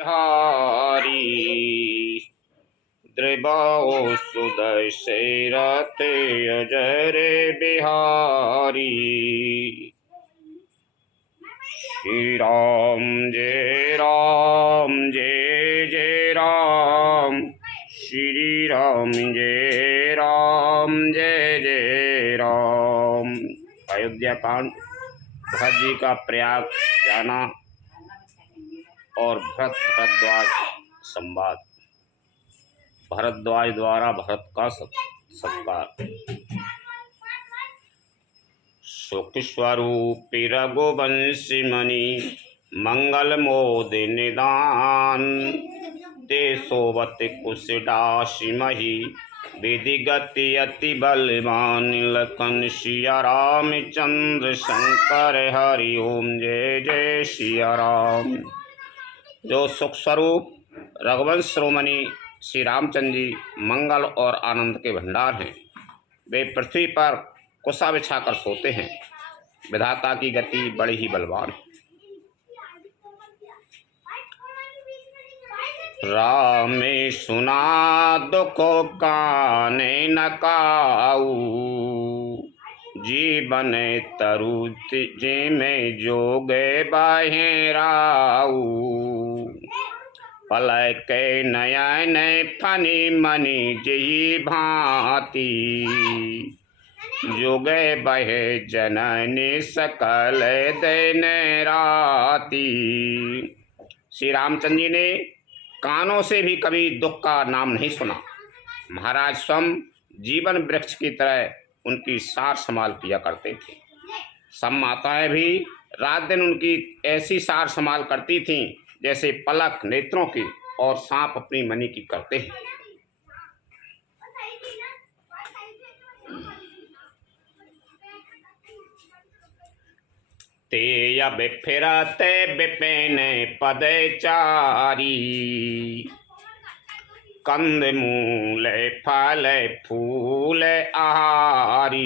हारी द्रिबाओ सुदय रते अजय रे बिहारी। श्री राम जय जय राम, श्री राम जय जय राम। अयोध्या कांड, भरत जी का प्रयाग जाना और भरद्वाज संवाद। भरद्वाज द्वारा भरत का सत्कार। सुख स्वरूपी रघुवंशी मणि मंगल मोद निदान। ते सोवत कुशदासी मही विधि गति अति बलवान। लखन सिया रामचंद्र शंकर हरि ओम जय जय सिया राम। जो सुख स्वरूप रघुवंश शिरोमणि श्री रामचंद्र जी मंगल और आनंद के भंडार हैं। वे पृथ्वी पर कुशा बिछाकर सोते हैं। विधाता की गति बड़ी ही बलवान है। रामे सुना दुखो काने न काऊ। जीवन तरु जे में जोगे बाहे राऊ। पलय के नयन फनी मनी जी भांति। जोगे बहे जननी सकल दिन राती। श्री रामचंद्र जी ने कानों से भी कभी दुख का नाम नहीं सुना। महाराज स्वयं जीवन वृक्ष की तरह उनकी सार संभाल किया करते थे। सब माताएं भी रात दिन उनकी ऐसी सार संभाल करती थीं जैसे पलक नेत्रों की और सांप अपनी मणि की करते हैं। ते अब फिरते विपिन पद चारी। कंद मूल फल फूल आहारी।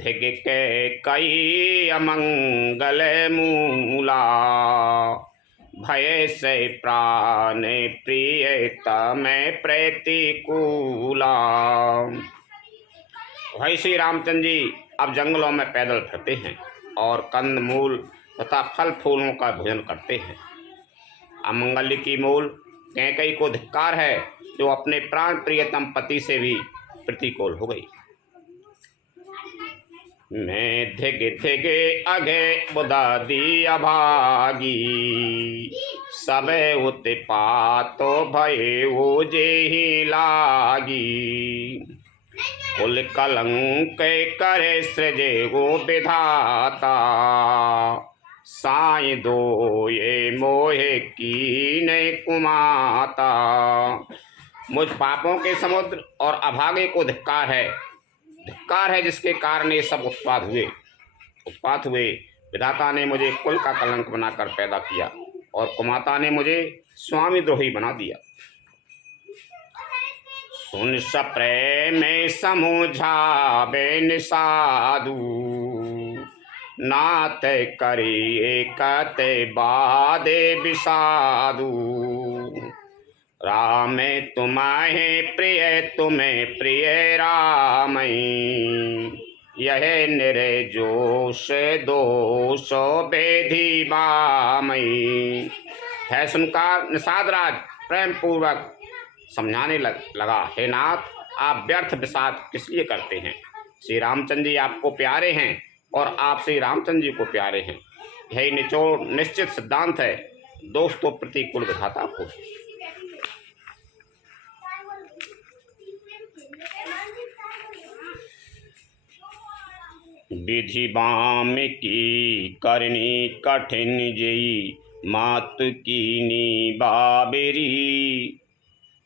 धिग के कई अमंगल मूला। भय से प्राण प्रिय तमें प्रतिकूला। भाई श्री रामचंद्र जी अब जंगलों में पैदल फिरते हैं और कंद मूल तथा फल फूलों का भोजन करते हैं। अमंगल की मूल कैकई को धिक्कार है, जो अपने प्राण प्रियतम पति से भी प्रतिकूल हो गई। मैं धिग धिग अगे बुदा दी अभागी। सब उत्पातो भय वो जे ही लागी। कुल कलंक करे सृजे गो विधाता। साई दो ये मोहे कीन कुमाता। मुझ पापों के समुद्र और अभागे को धिक्कार है जिसके कारण ये सब उत्पात हुए। विधाता ने मुझे कुल का कलंक बनाकर पैदा किया और कुमाता ने मुझे स्वामी द्रोही बना दिया। सुन सप्रेम समझावे निसाधु। नाथ करिए कते बादे विसाधु। राम तुम्हें प्रिय रामई। यह निर्जोष दोष बेधि बामई। है सुनकर निषाद राज प्रेम पूर्वक समझाने लगा, हे नाथ, आप व्यर्थ विषाद किस लिए करते हैं? श्री रामचंद्र जी आपको प्यारे हैं और आप श्री रामचंद्र जी को प्यारे हैं। यही निचोड़ निश्चित सिद्धांत है। दोष तो प्रतिकूल विधाता को। विधि बाम की करनी कठिन जई। मातु कीनी बाबेरी।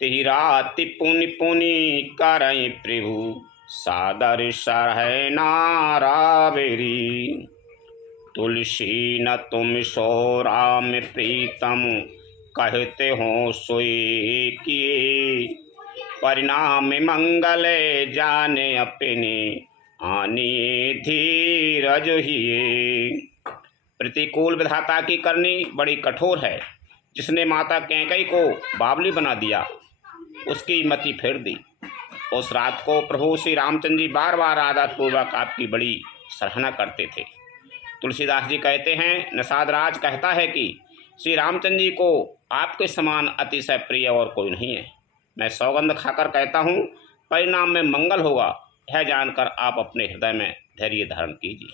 तिराति पुनि पुनि करई प्रभु। सादर सरह नारावेरी। तुलसी न तुम सो राम प्रीतम। कहते हो सोए किए। परिणाम मंगल जाने अपने। आनिए धीरज हिए। प्रतिकूल विधाता की करनी बड़ी कठोर है। जिसने माता कैकेयी को बावली बना दिया, उसकी मति फेर दी। उस रात को प्रभु श्री रामचंद्र जी बार बार आदरपूर्वक आपकी बड़ी सराहना करते थे। तुलसीदास जी कहते हैं, निषाद राज कहता है कि श्री रामचंद्र जी को आपके समान अतिशय प्रिय और कोई नहीं है। मैं सौगंध खाकर कहता हूँ, परिणाम में मंगल होगा, यह जानकर आप अपने हृदय में धैर्य धारण कीजिए।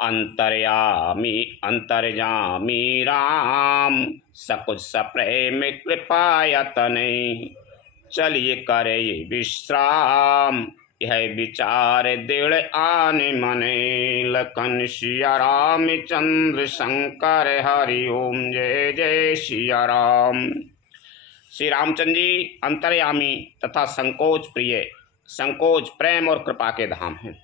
अंतर्यामी अंतर्यामी राम, सकुच सप्रेम कृपायतने, चलिए करे विश्राम, यह विचार दृढ़ आने मने, लखन सिया राम चंद्र शंकर हरि ओम, जय जय सिया राम। श्री रामचंद्र जी अंतर्यामी तथा संकोच प्रिय, संकोच प्रेम और कृपा के धाम हैं।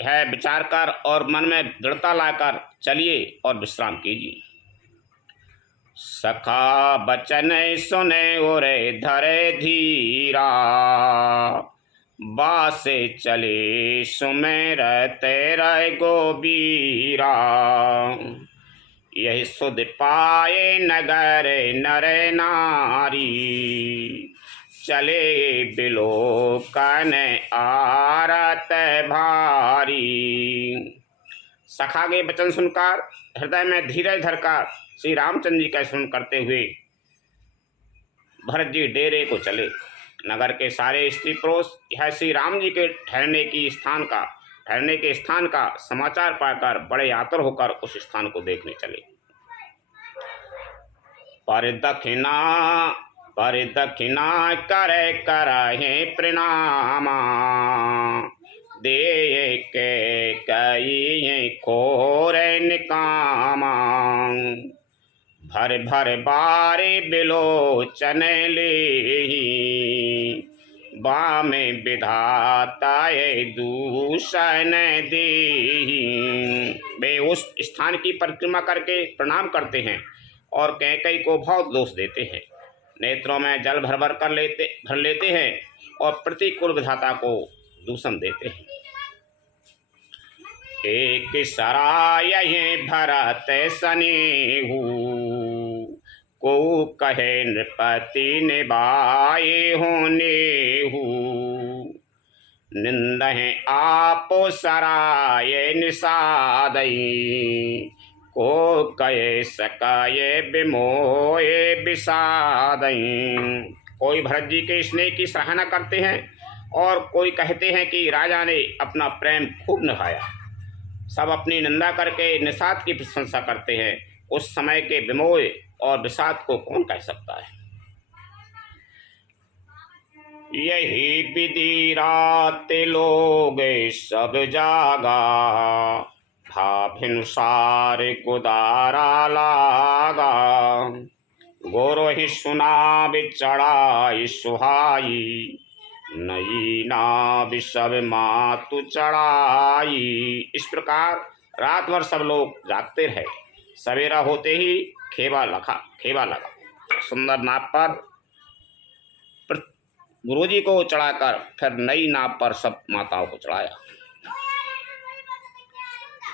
यह विचार कर और मन में दृढ़ता लाकर चलिए और विश्राम कीजिए। सखा बचन सुने ओरे धरे धीरा, बासे चले सुमेरते रह गोबीरा, यही सुध पाए नगर नर नारी, चले बिलोकन आरत भारी। सखा के वचन सुनकर हृदय में धीरज धरकर श्री रामचंद्र जी का स्मरण करते हुए भरत जी डेरे को चले। नगर के सारे स्त्री पुरुष यह श्री राम जी के ठहरने के स्थान का समाचार पाकर बड़े आतुर होकर उस स्थान को देखने चले। पर दक्षिणा करे करहे प्रणामा, दे के कई खोरे निकामा, भर भर बारे बिलोचन लेहि, बामे विधाता दूषण देहि। वे उस स्थान की परिक्रमा करके प्रणाम करते हैं और कैकेयी को बहुत दोष देते हैं। नेत्रों में जल भर लेते हैं और प्रतिकूल विधाता को दूषण देते हैं। एक सराय भरत सनेहु, को कहे नृपति निभाए होनेहु, निंदहे आपो सराय निषादई, को कहे सकाये विमोए विषादई। कोई भरत जी के स्नेह की सराहना करते हैं और कोई कहते हैं कि राजा ने अपना प्रेम खूब निभाया। सब अपनी निंदा करके निषाद की प्रशंसा करते हैं। उस समय के विमोह और विषाद को कौन कह सकता है। यही विधि रात लोग सब जागा, भाभिनुसार गुदारा लागा, गोरो ही सुना चढ़ाई सुहाई, नई नाव सब मातु चढ़ाई। इस प्रकार रात भर सब लोग जागते रहे। सवेरा होते ही खेवा लगा। सुंदर नाव पर गुरुजी को चढ़ाकर फिर नई नाव पर सब माताओं को चढ़ाया।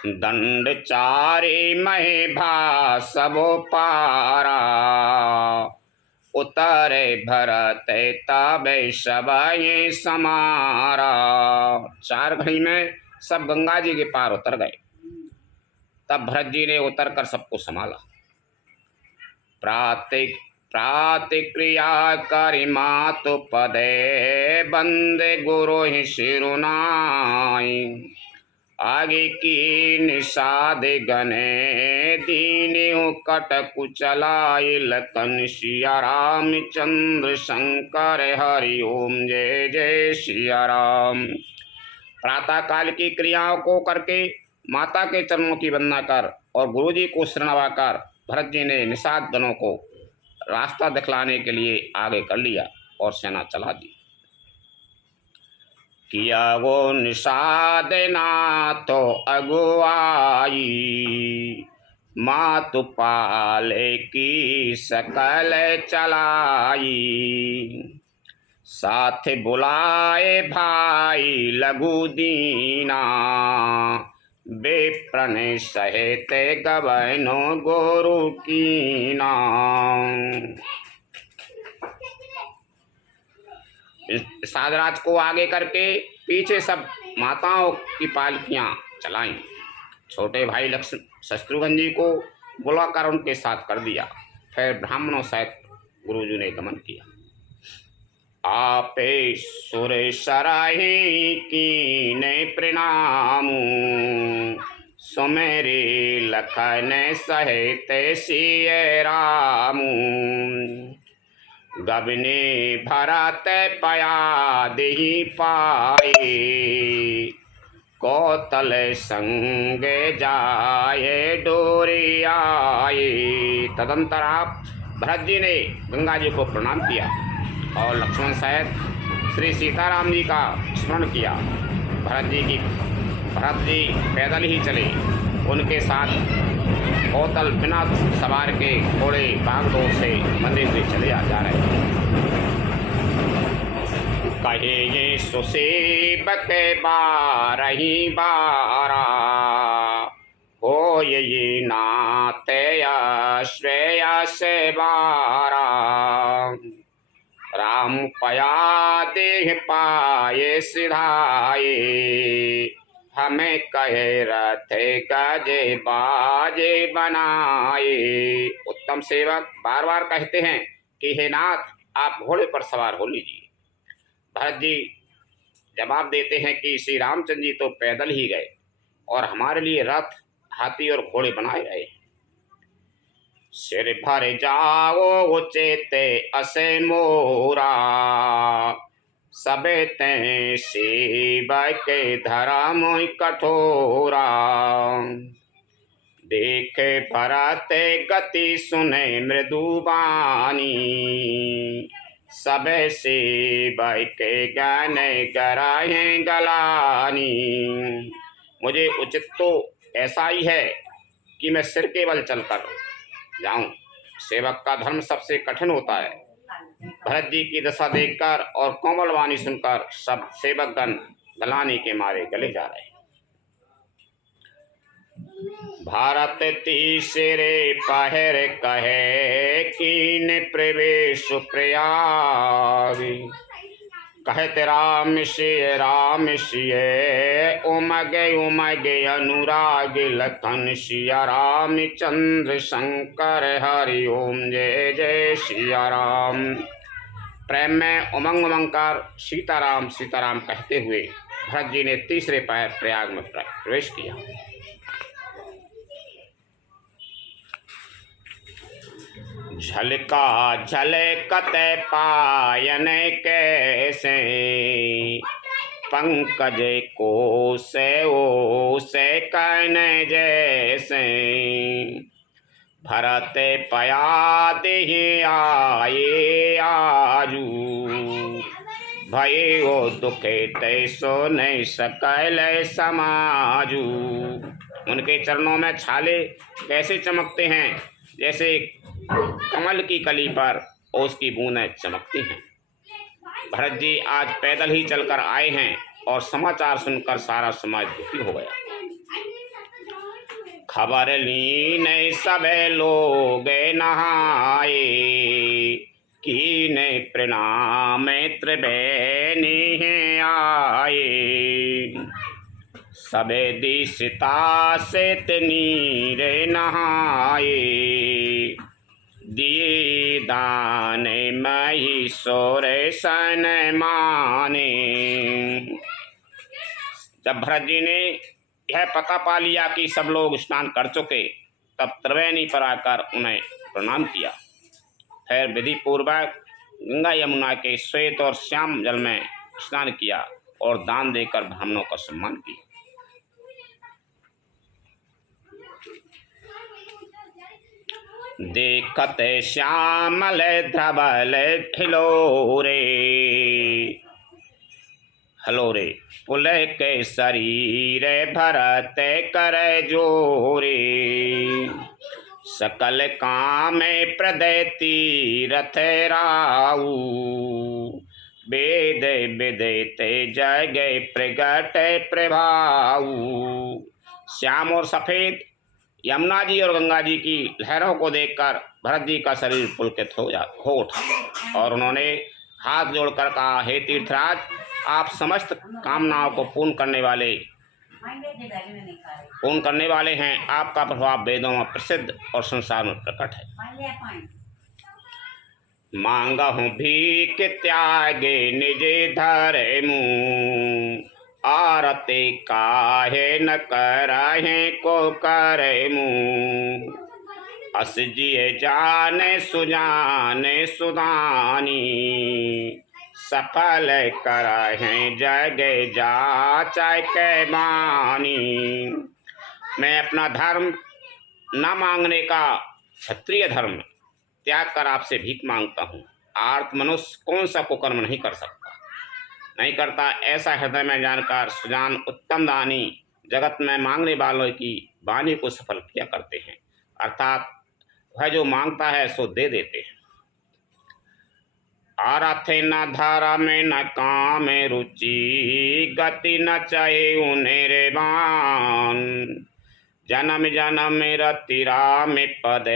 दंड चारे महे भा सबो पारा, उतरे भरत तबे सबये समारा। 4 घड़ी में सब गंगा जी के पार उतर गए। तब भरत जी ने उतरकर सबको संभाला। प्रातिक्रिया करि मातु पदे, बंदे गुरु ही शिरुनाई, आगे की निषाद गने दीन्यु कटकु चलाए, लखन सिया राम चंद्र शंकर हरि ओम, जय जय सिया राम। प्रातः काल की क्रियाओं को करके माता के चरणों की वंदना कर और गुरुजी को शरणवाकर भरत जी ने निषाद गणों को रास्ता दिखलाने के लिए आगे कर लिया और सेना चला दी। किया वो निषाद नाथो अगुआई, मातु पाले की सकल चलाई, साथ बुलाए भाई लघु दीना, बेप्रन सहित गवनो गोरु कीना। साधराज को आगे करके पीछे सब माताओं की पालकियां चलाईं। छोटे भाई लक्ष्मण शत्रुघ्न जी को बुलाकर उनके साथ कर दिया। फिर ब्राह्मणों सहित गुरुजी ने गमन किया। आपे सुर सराही कीने प्रणाम, सुमेरे लखन सहित सिय राम। गबने भरत पया देहि पाए, कौतल संग जाए डोरी आए। तदंतर आप भरत जी ने गंगा जी को प्रणाम किया और लक्ष्मण सहित श्री सीताराम जी का स्मरण किया। भरत जी पैदल ही चले। उनके साथ कौतल बिना सवार के घोड़े बागडोर से मंदिर से चले जा रहे हैं। कहे ये सुसेबक बारही बारा, हो ये नाथ श्रेयस बारा। राम पया देह पाए सिधाए, हमें कहे रथ गजे बाजे बनाए। उत्तम सेवक बार बार कहते हैं कि हे नाथ, आप घोड़े पर सवार हो लीजिए। भरत जी जवाब देते हैं कि श्री रामचंद्र जी तो पैदल ही गए और हमारे लिए रथ, हाथी और घोड़े बनाए गए। सिर भर जाओ चेते असे मोरा, सबे ते शिव के धर्म कठोरा। देखे भरत गति सुने मृदुबानी, सबे शिव के ज्ञान गराहे गलानी। मुझे उचित तो ऐसा ही है कि मैं सिर के बल चलकर जाऊं। सेवक का धर्म सबसे कठिन होता है। भरत जी की दशा देखकर और कोमल वाणी सुनकर सब सेवकगण गलाने के मारे गले जा रहे। भारत तीसरे पहर कहे कीन प्रवेश प्रयाग, कहत राम सिय उमग उमग अनुराग। लखन सिया राम चंद्र शंकर हरि ओम जय जय सिया राम। प्रेम में उमंग उमंग कर सीताराम सीताराम कहते हुए भरत जी ने तीसरे पहर प्रयाग में प्रवेश किया। झलका झलकत पायन कैसे, पंकज को से कन जैसे। भरत पया देहि आए आजू, भय वो दुखे तैसो नहीं सकल समाजू। उनके चरणों में छाले कैसे चमकते हैं, जैसे कमल की कली पर ओस की बूंदें चमकती हैं। भरत जी आज पैदल ही चलकर आए हैं और समाचार सुनकर सारा समाज दुखी हो गया। खबर लीन सबे लोग नहाए, कीने प्रणाम त्रिवेणी आए। सबे दिशता से नीरे नहाए, दिए दान मही सोरे सन माने। जब भरत जी ने यह पता पा लिया कि सब लोग स्नान कर चुके, तब त्रिवेणी पर आकर उन्हें प्रणाम किया। फिर विधि पूर्वक गंगा यमुना के श्वेत और श्याम जल में स्नान किया और दान देकर ब्राह्मणों का सम्मान किया। देखत श्यामल धवल खिलोरे, हलोरे पुल के शरीर भरत कर जोरे। सकल काम प्रदय तीरथ राऊ, वेद विदित जग प्रगट प्रभाऊ। श्याम और सफ़ेद यमुना जी और गंगा जी की लहरों को देखकर भरत जी का शरीर पुलकित हो उठा और उन्होंने हाथ जोड़कर कहा, हे तीर्थराज, आप समस्त कामनाओं को पूर्ण करने वाले हैं। आपका प्रभाव वेदों में प्रसिद्ध और संसार में प्रकट है। मांगहु भीख त्यागे निजे धरे मुँह, आरते काहे न करहे को करे मुँह। अस जिये जाने सुजाने सुदानी, सफल करहे जगे जाचै के मानी। मैं अपना धर्म न मांगने का क्षत्रिय धर्म त्याग कर आपसे भीख मांगता हूँ। आर्त मनुष्य कौन सा कुकर्म नहीं करता, ऐसा हृदय में जानकर सुजान उत्तम दानी जगत में मांगने वालों की वाणी को सफल किया करते हैं, अर्थात वह जो मांगता है सो दे देते हैं। आरथे न धारा में न काम में रुचि, गति न चाहे उन्हें रे बान। जन्म जन्म रति राम पदे,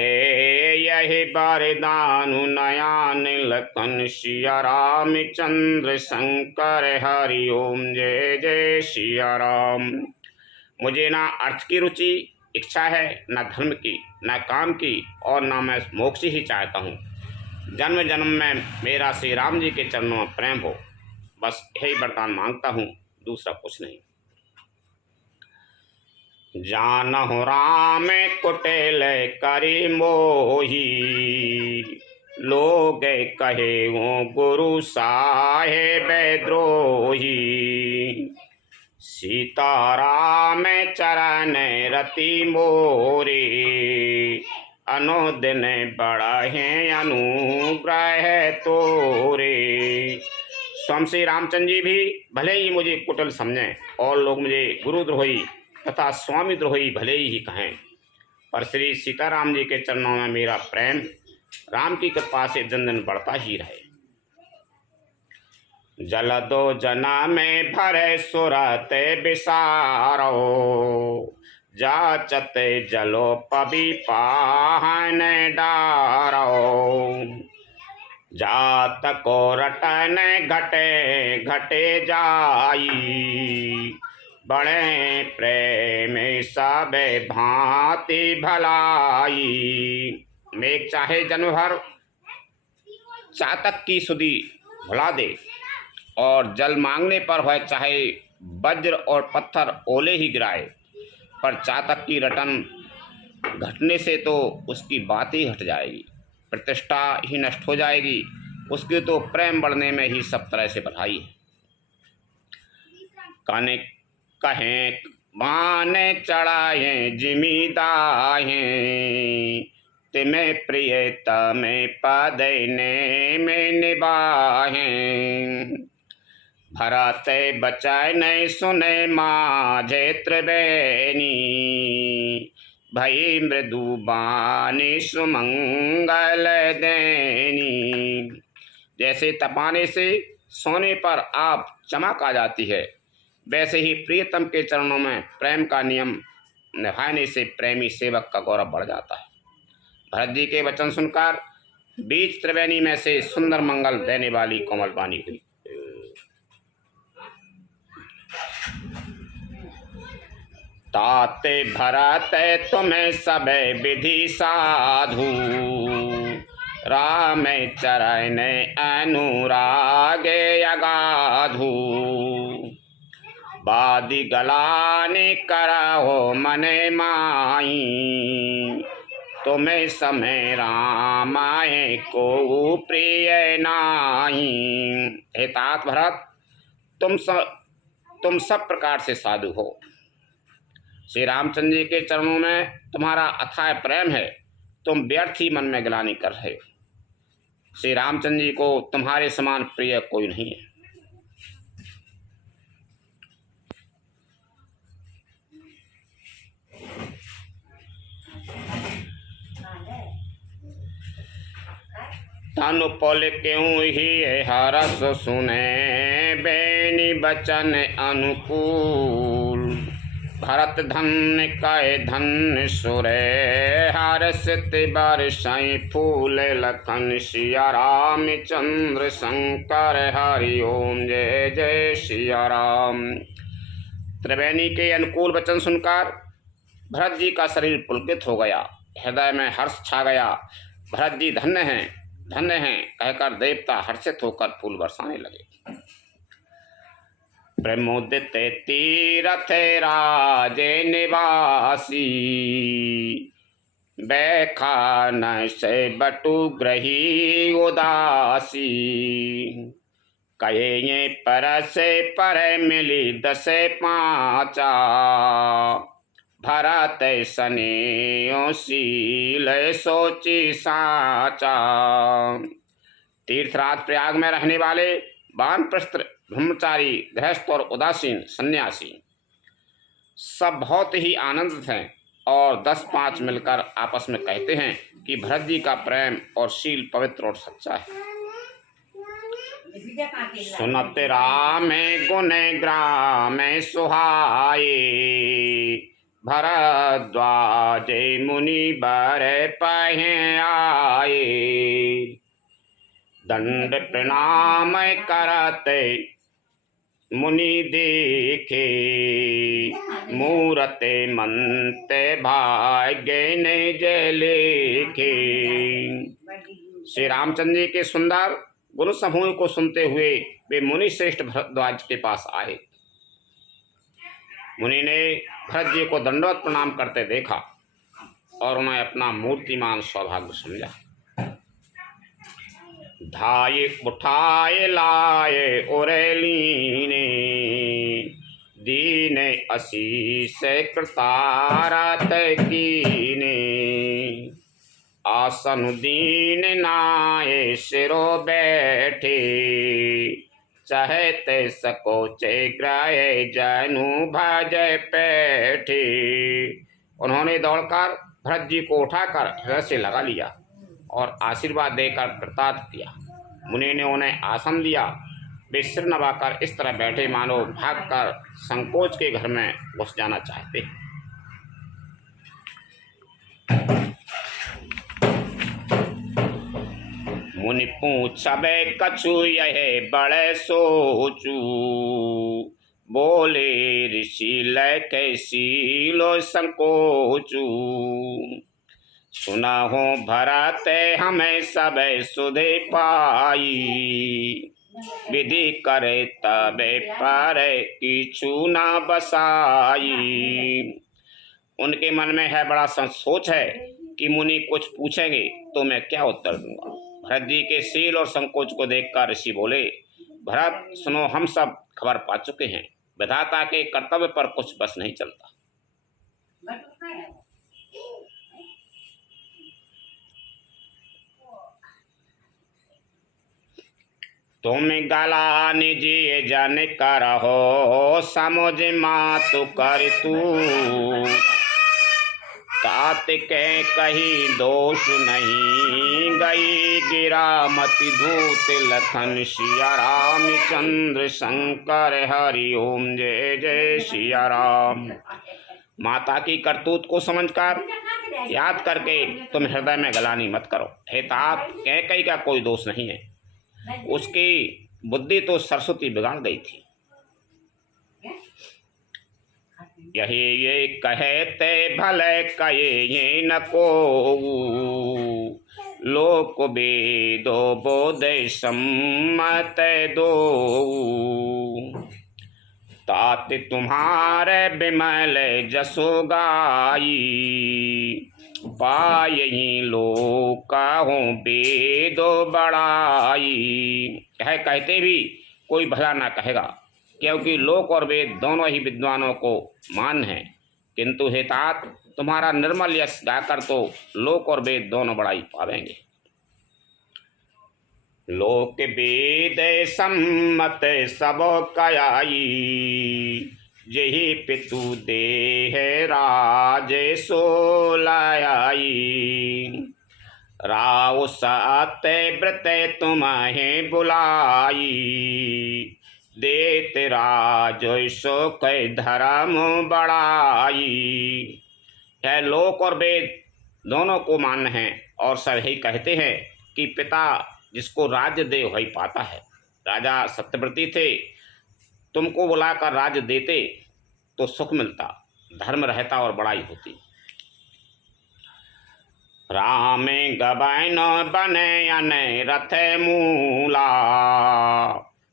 यही बारदानु नयान लखन सिया राम चंद्र शंकर हरि ओम जय जय सिया राम। मुझे ना अर्थ की रुचि इच्छा है, न धर्म की, न काम की, और न मैं मोक्ष ही चाहता हूँ। जन्म जन्म में मेरा श्री राम जी के चरणों में प्रेम हो, बस यही वरदान मांगता हूँ, दूसरा कुछ नहीं। जानहु राम कुटिल करी मोही, लोग कहे हो गुरु साहेब द्रोही। सीताराम चरण रति मोरे, अनुदिन बढ़े अनुग्रह तोरे। स्वयं श्री रामचंद्र जी भी भले ही मुझे कुटिल समझें और लोग मुझे गुरुद्रोही तथा स्वामी द्रोही भले ही कहें, पर श्री सीताराम जी के चरणों में मेरा प्रेम राम की कृपा से दिन दिन बढ़ता ही रहे। जल दो जना में भरे सुरत बिसारो, जाचते जलो पबी पाहन डारो। जात को रटन घटे घटे जाई, बड़े प्रेम सब भांति भलाई। मेघ चाहे जन्म भर चातक की सुधि भुला दे, और जल मांगने पर वह चाहे वज्र और पत्थर ओले ही गिराए, पर चातक की रटन घटने से तो उसकी बात ही हट जाएगी, प्रतिष्ठा ही नष्ट हो जाएगी। उसकी तो प्रेम बढ़ने में ही सब तरह से भलाई है। काने कहें माने चढ़ाए जिमीदाहे, तिमें प्रिय तमें पदने में निभाए। भरत बचन सुने माझे त्रिवेणी, भई मृदुबानी सुमंगल देनी। जैसे तपाने से सोने पर आप चमक आ जाती है, वैसे ही प्रियतम के चरणों में प्रेम का नियम निभाने से प्रेमी सेवक का गौरव बढ़ जाता है। भरत जी के वचन सुनकर बीच त्रिवेणी में से सुंदर मंगल देने वाली कोमल वाणी हुई। ताते भरत तुम्हें सब विधि साधु, राम चरण अनुराग अगाधु। बादी गलाने कराहो मने माई, तुम्हें समय रामाय को प्रिय नाई। हे तात भरत, तुम सब प्रकार से साधु हो। श्री रामचंद्र जी के चरणों में तुम्हारा अथाह प्रेम है, तुम व्यर्थ ही मन में ग्लानि कर रहे हो। श्री रामचंद्र जी को तुम्हारे समान प्रिय कोई नहीं है। तनु पल क्यों ही हरस सुने, बेनी बचन अनुकूल। भरत धन्य कय धन्य सुर हर्षित बरसई फूल लखन सिया रामचंद्र शंकर हरि ओम जय जय सिया राम। त्रिवेणी के अनुकूल वचन सुनकर भरत जी का शरीर पुलकित हो गया, हृदय में हर्ष छा गया। भरत जी धन्य हैं कहकर देवता हर्षित होकर फूल बरसाने लगे। प्रमुदित तीरथ राजे निवासी बैखान से बटु ग्रही उदासी। कहे पर से पर मिली दसे पाँचा भरत सनेओ शील सोची साचा। तीर्थराज प्रयाग में रहने वाले वानप्रस्थ ब्रह्मचारी गृहस्थ और उदासीन सन्यासी सब बहुत ही आनंदित हैं और 10-5 मिलकर आपस में कहते हैं कि भरत जी का प्रेम और शील पवित्र और सच्चा है। सुनत राम गुण ग्राम सुहाए भरद्वाज मुनि बर पहे आए। दंड प्रणाम करते मुनि देखे मूरते मंते भाग्य ने जय लेखे। श्री रामचंद्र जी के सुंदर गुरु समूह को सुनते हुए वे मुनि श्रेष्ठ भरद्वाज के पास आए। मुनि ने भरत जी को दंडवत प्रणाम करते देखा और उन्हें अपना मूर्तिमान सौभाग्य समझा। धाये उठाए लाए उरेलीने दीन आशीष कृतारत कीने। आसन दीन नाये सिरो बैठे चहते सकोचे ग्राहे जनु भजय पैठे। उन्होंने दौड़कर भरत जी को उठाकर हृदय से लगा लिया और आशीर्वाद देकर कृतार्थ किया। मुनि ने उन्हें आसन दिया। वे सिर नवाकर इस तरह बैठे मानो भागकर संकोच के घर में घुस जाना चाहते। मुनि पूछबे कछु यह बड़े सोचू बोले ऋषि लय कैसी लो संकोचू। सुना हो भरत हमें सब सुधे पाई विधि करे तबे पर किछु ना बसाई। उनके मन में है बड़ा सोच है कि मुनि कुछ पूछेंगे तो मैं क्या उत्तर दूंगा। भरत जी के शील और संकोच को देखकर ऋषि बोले, भरत सुनो, हम सब खबर पा चुके हैं, विधाता के कर्तव्य पर कुछ बस नहीं चलता। तुम गला निजी जन करहो समझ मातु कर तू तात के कही दोष नहीं गई गिरा मति धूत लखन सिया रामचंद्र शंकर हरि ओम जय जय सिया राम। माता की करतूत को समझकर याद करके तुम हृदय में गलानी मत करो। हे तात, कैकई का कोई दोष नहीं है, उसकी बुद्धि तो सरस्वती बिगाड़ गई थी। यही ये कहते भले कहे ये न को लोक वेदो बोध सम्मत दो। तात तुम्हारे विमल जसो गाई पायही लोक हो वेदो बड़ाई। यह कहते भी कोई भला ना कहेगा, क्योंकि लोक और वेद दोनों ही विद्वानों को मान है। किंतु हे तात, तुम्हारा निर्मल यश गाकर तो लोक और वेद दोनों बड़ाई पावेंगे। लोक वेद सम्मत सब कयाई यही पितु देह राज सोलाई। राव सत्य व्रत तुम्हें बुलाई देत राज सो कै धर्म बड़ाई। यह लोक और वेद दोनों को मान्य है और सब यही कहते हैं कि पिता जिसको राज्य दे वही पाता है। राजा सत्यव्रती थे, तुमको बुलाकर राज्य देते तो सुख मिलता, धर्म रहता और बड़ाई होती। राम गबैन बने अने रथ मूला,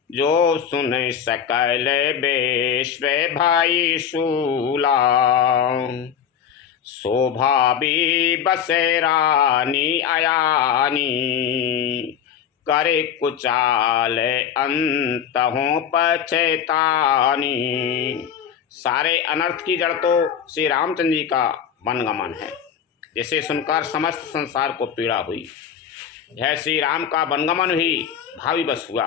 जो सुन सकल विश्व भाई शूला। शोभा भी बसे रानी अयानी, करे कुचाल अंत हो पछतानी। सारे अनर्थ की जड़ तो श्री रामचंद्र जी का वनगमन है, जिसे सुनकर समस्त संसार को पीड़ा हुई। यह श्री राम का वनगमन ही भाविवश हुआ।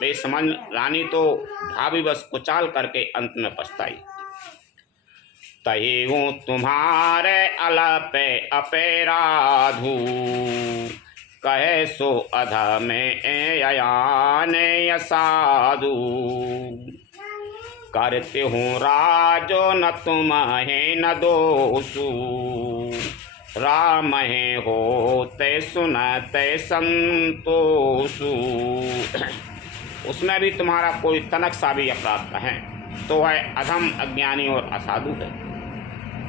वे समझ रानी तो भाविवश कुचाल करके अंत में पछताई। तहिऊ तुम्हारे अलपे अपेराधु, कहे सो अध में अयान साधु। करते हूँ राजो न तुम्हें न दोषु, राम होते सुनते संतोषु। उसमें भी तुम्हारा कोई तनक सा भी अपराध न है तो वह अधम, अज्ञानी और असाधु है।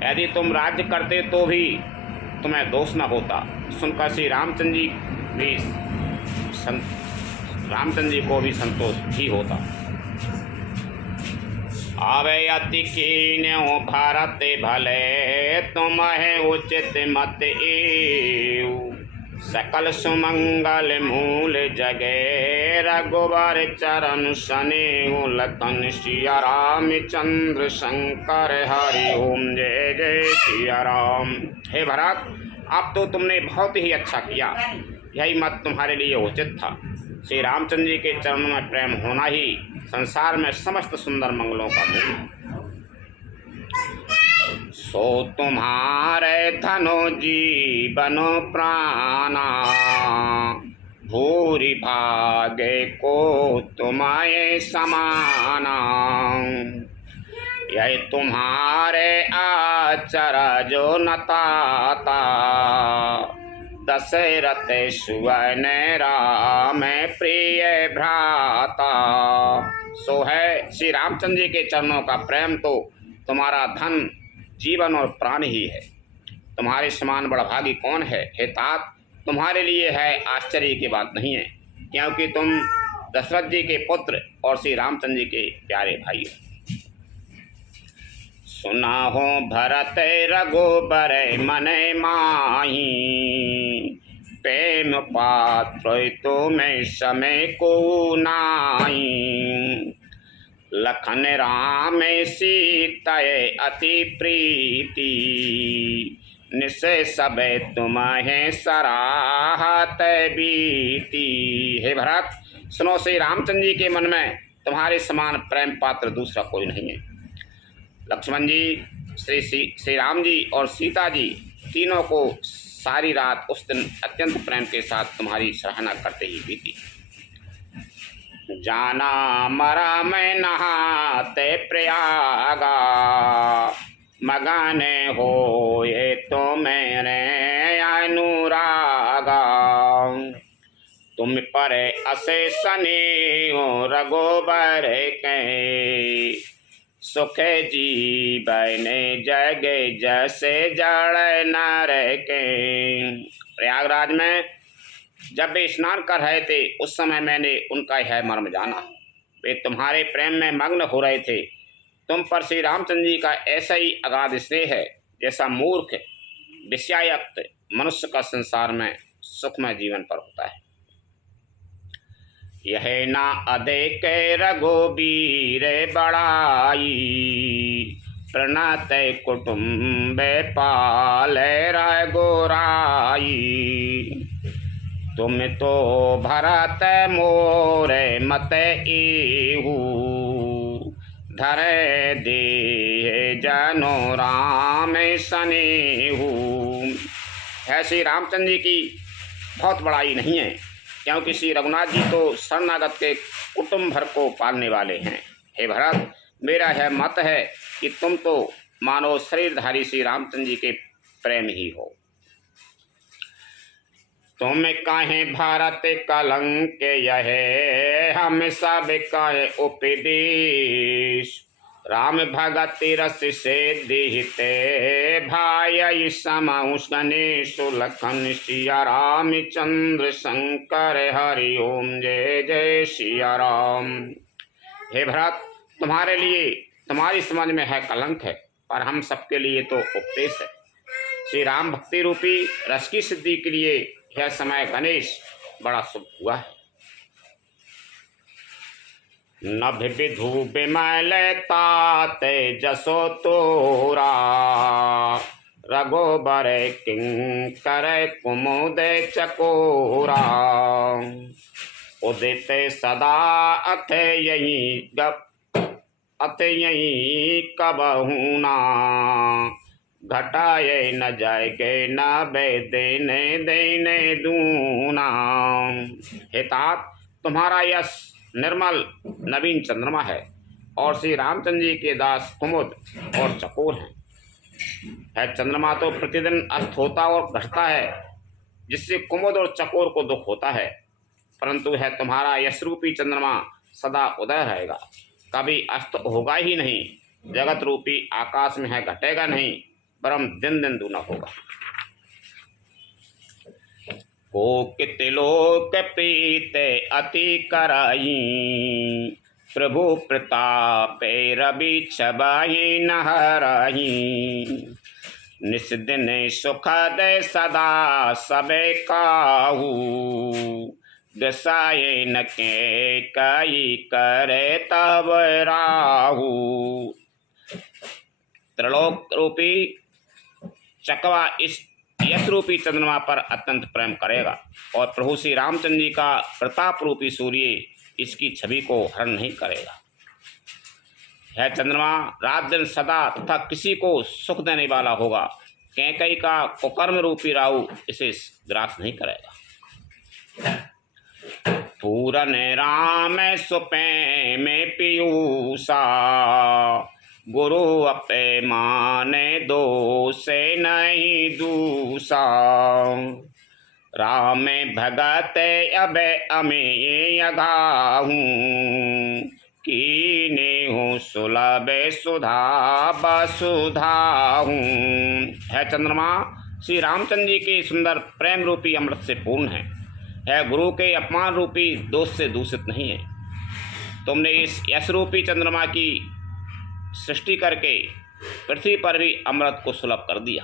यदि तुम राज्य करते तो भी तुम्हें दोष न होता। सुनकर श्री रामचंद्र जी को भी संतोष ही होता। आवे अति कीन्यो भारत भले, तुम्हें उचित मत एऊ। सकल सुमंगल मूल जगे, रघुवर चरण सनेहु। लखन सिया रामचंद्र शंकर हरि ओम, जय जय सिया राम। हे भरत, अब तो तुमने बहुत ही अच्छा किया, यही मत तुम्हारे लिए उचित था। श्री रामचंद्र जी के चरणों में प्रेम होना ही संसार में समस्त सुंदर मंगलों का मूल है। सो तुम्हारे धनो जीवनो प्राणा, भूरि भागे को तुम्हारे समाना। यह तुम्हारे आचर जो नताता, दशरथ सुवन राम प्रिय भ्राता। सो है श्री रामचंद्र जी के चरणों का प्रेम तो तुम्हारा धन, जीवन और प्राण ही है। तुम्हारे समान बड़भागी कौन है? हे तात, तुम्हारे लिए है आश्चर्य की बात नहीं है, क्योंकि तुम दशरथ जी के पुत्र और श्री रामचंद्र जी के प्यारे भाई हो। सुना हो भरत रघुबर मन माही, प्रेम पात्र तुम्हें समय को नाई। लखन राम सीता अति प्रीति, निश्चय सब तुम्हें सराहत बीती। हे भरत, सुनो, श्री रामचंद्र जी के मन में तुम्हारे समान प्रेम पात्र दूसरा कोई नहीं है। लक्ष्मण जी, श्री राम जी और सीता जी तीनों को सारी रात उस दिन अत्यंत प्रेम के साथ तुम्हारी सराहना करते ही बीती। जाना मरा मैं नहाते प्रयागा, मगाने हो ये तो मेरे अनुरागा। तुम पर अशेष स्नेह रघुबर के, सुख जीवन जगे जैसे जड़ नर के। प्रयागराज में जब वे स्नान कर रहे थे उस समय मैंने उनका यह मर्म जाना। वे तुम्हारे प्रेम में मग्न हो रहे थे। तुम पर श्री रामचंद्र जी का ऐसा ही अगाध स्नेह है जैसा मूर्ख विषयायुक्त मनुष्य का संसार में सुखमय जीवन पर होता है। यह ना अदेक रघुबीर बड़ाई, प्रणत कुटुम्ब पाल रघुराई। तुम तो भरत मोरे मत एहू, धर दे जनो राम सनेहू। है श्री रामचंद्र जी की बहुत बड़ाई नहीं है, क्योंकि श्री रघुनाथ जी तो शरणागत के कुटुंब भर को पालने वाले हैं। हे भरत, मेरा यह मत है कि तुम तो मानो शरीरधारी श्री रामचंद्र जी के प्रेम ही हो। तुम काहे भारत कलंक यह, हम सब काहे उपदेश। राम भगति रस से दिहते, भाई समाउस गणेश लखन सिया राम चंद्र शंकर हरि ओम जय जय सिया राम। हे भरत, तुम्हारे लिए तुम्हारी समझ में है कलंक है, पर हम सबके लिए तो उपदेश है। श्री राम भक्ति रूपी रस की सिद्धि के लिए यह समय गणेश बड़ा शुभ हुआ है। नभ विधु बिमल ताते जसो तोरा, रघुबर किंकर कुमुद चकोरा। उदित सदा अथ यही कबहुना, घटाए न जाएगे न बे देने देने दूना। हे तात, तुम्हारा यश निर्मल नवीन चंद्रमा है और श्री रामचंद्र जी के दास कुमुद और चकोर हैं। है चंद्रमा तो प्रतिदिन अस्त होता और घटता है, जिससे कुमुद और चकोर को दुख होता है, परंतु है तुम्हारा यश रूपी चंद्रमा सदा उदय रहेगा, कभी अस्त होगा ही नहीं। जगत रूपी आकाश में है घटेगा नहीं, परम दिन दिन दूना होगा। कोकित लोक प्रीत अति कराई, प्रभु प्रताप रवि छबाई नहराई। निस दिन सुखद सदा सबे काहू, दसाए न के कई करे तब राहू। त्रिलोक रूपी चकवा इस यश रूपी चंद्रमा पर अत्यंत प्रेम करेगा और प्रभु श्री रामचंद्र जी का प्रताप रूपी सूर्य इसकी छवि को हरण नहीं करेगा। यह चंद्रमा रात दिन सदा तथा किसी को सुख देने वाला होगा। कैकई का कुकर्म रूपी राहु इसे ग्रास नहीं करेगा। पूरन राम सुपे में पीयूषा, गुरु अपे माने दो से नहीं दूसा। राम भगत अब अमे अगाहूँ, कीने हूँ सुलभ सुधा बसुधाहूँ। है चंद्रमा श्री रामचंद्र जी के सुंदर प्रेम रूपी अमृत से पूर्ण है। है गुरु के अपमान रूपी दोष से दूषित नहीं है। तुमने इस यश रूपी चंद्रमा की सृष्टि करके पृथ्वी पर भी अमृत को सुलभ कर दिया।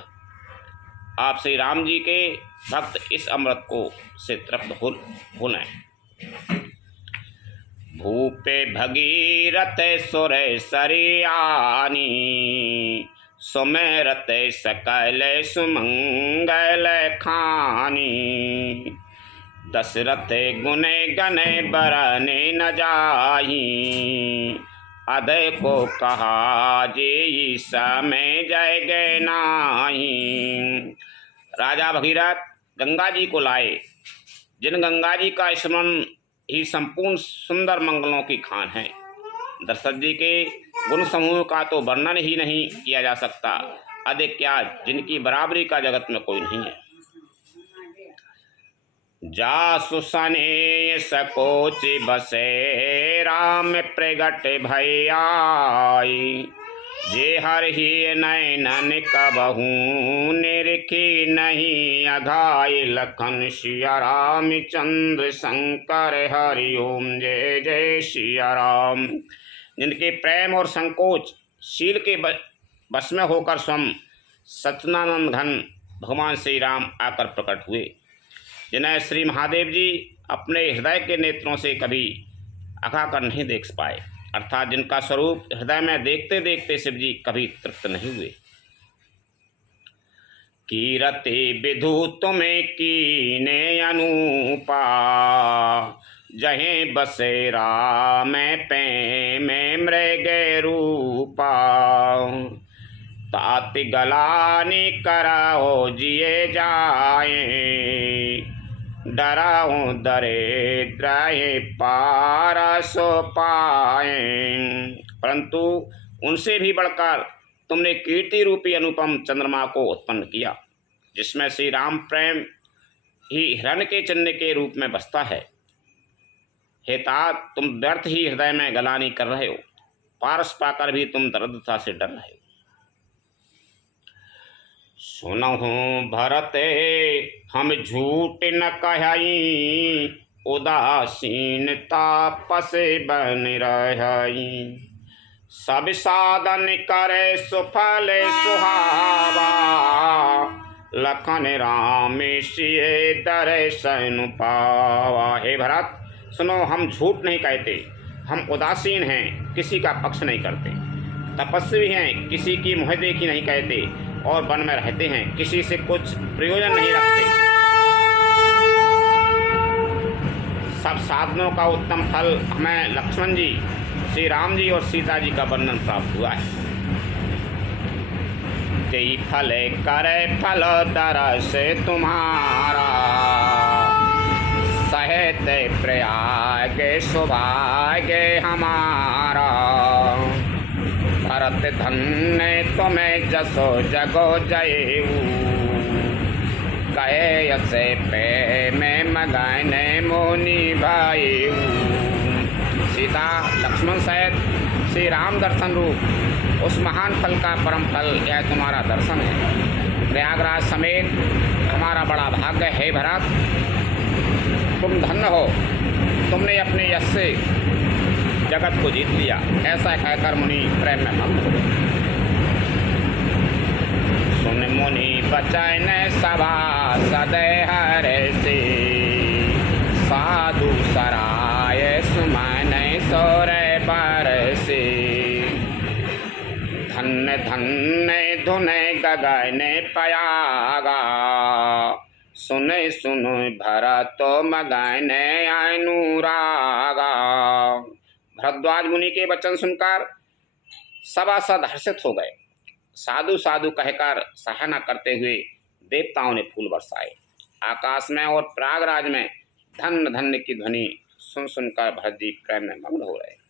आप श्री राम जी के भक्त इस अमृत को से तृप्त हो लें। भूपे भगीरथ सुर सरियानी, सुमेरत सकल सुमंगल खानी। दशरथ गुने गने बरने न जाही, अदय को कहा जे समय जय गए नाही। राजा भगीरथ गंगा जी को लाए, जिन गंगा जी का स्मरण ही संपूर्ण सुंदर मंगलों की खान है। दशरथ जी के गुण समूह का तो वर्णन ही नहीं किया जा सकता, अधिक क्या जिनकी बराबरी का जगत में कोई नहीं है। जासु सने सकोच बसे, राम प्रगट भैयाई। जे हर ही नैनन कबहू, निरखी नहीं अघाई। लखन सिया राम चंद्र शंकर हरि ओम जय जय सिया राम। जिनके प्रेम और संकोच शील के बस में होकर स्वयं सच्चिदानंद घन भगवान श्री राम आकर प्रकट हुए, जिन्हें श्री महादेव जी अपने हृदय के नेत्रों से कभी अखा कर नहीं देख पाए, अर्थात जिनका स्वरूप हृदय में देखते देखते शिव जी कभी तृप्त नहीं हुए। कीरते विधु तुम्हें कीने अनूपा, जहें बसे राम पे में मृग रूपा। तात गलानी कराओ जिए जाए, डराऊं दरिद्र पारस पाए। परंतु उनसे भी बढ़कर तुमने कीर्ति रूपी अनुपम चंद्रमा को उत्पन्न किया, जिसमें श्री राम प्रेम ही हिरण के चिन्ह के रूप में बसता है। हे तात, तुम व्यर्थ ही हृदय में गलानी कर रहे हो, पारस पाकर भी तुम दरिद्रता से डर रहे हो। सुनहु भरते हम झूठ न कहाई, उदासीनता पसे बन रही। सब साधन करे सुफल सुहावा, लखन राम सिए दर्शन पावा। हे भरत, सुनो, हम झूठ नहीं कहते, हम उदासीन हैं, किसी का पक्ष नहीं करते, तपस्वी हैं, किसी की मुँह देखी नहीं कहते, और वन में रहते हैं, किसी से कुछ प्रयोजन नहीं रखते। सब साधनों का उत्तम फल हमें लक्ष्मण जी, श्री राम जी और सीता जी का वर्णन प्राप्त हुआ है। तेई फल करे फल दरस तुम्हारा, सहते प्रयाग सौभाग्य हमारा। भरत धन्य तुम्हें जसो जगो जयऊ, कहे यसे पे में मगने मुनि भाईऊ। सीता लक्ष्मण सहित श्री राम दर्शन रूप उस महान फल का परम फल यह तुम्हारा दर्शन है। प्रयागराज समेत हमारा बड़ा भाग्य है भरत, तुम धन्य हो, तुमने अपने यश से जगत को जीत लिया। ऐसा कहकर मुनि प्रेम में मग्न हो गए। सुन मुनि बचन सभा सदै हरे से, साधु सराय सुमन सोरे बरसे। धन्य धन्य धुन गगन पयागा, सुने सुनो भरत मगन अनुरागा। भरद्वाज मुनि के वचन सुनकर सभासद हर्षित हो गए। साधु साधु कहकर सहायता करते हुए देवताओं ने फूल बरसाए। आकाश में और प्रयागराज में धन्य धन्य की ध्वनि सुन सुनकर भरत जी प्रेम में मग्न हो रहे।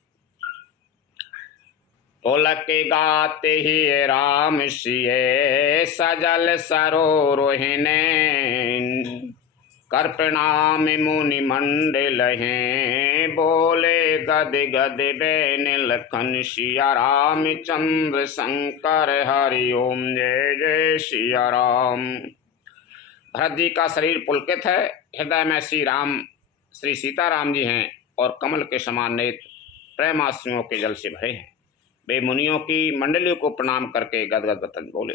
पुलक गाते ही राम सिए सजल सरोरोहिने, कर प्रणाम मुनि मंडल हैं, बोले गद गद बैन लखन सिया राम चंद्र शंकर हरि ओम जय जय सिया राम। भरत जी का शरीर पुलकित है, हृदय में श्री राम श्री सीताराम जी हैं और कमल के समान नेत्र प्रेमाश्रुओं के जल से भरे हैं। वे मुनियों की मंडलियों को प्रणाम करके गदगद वतन बोले।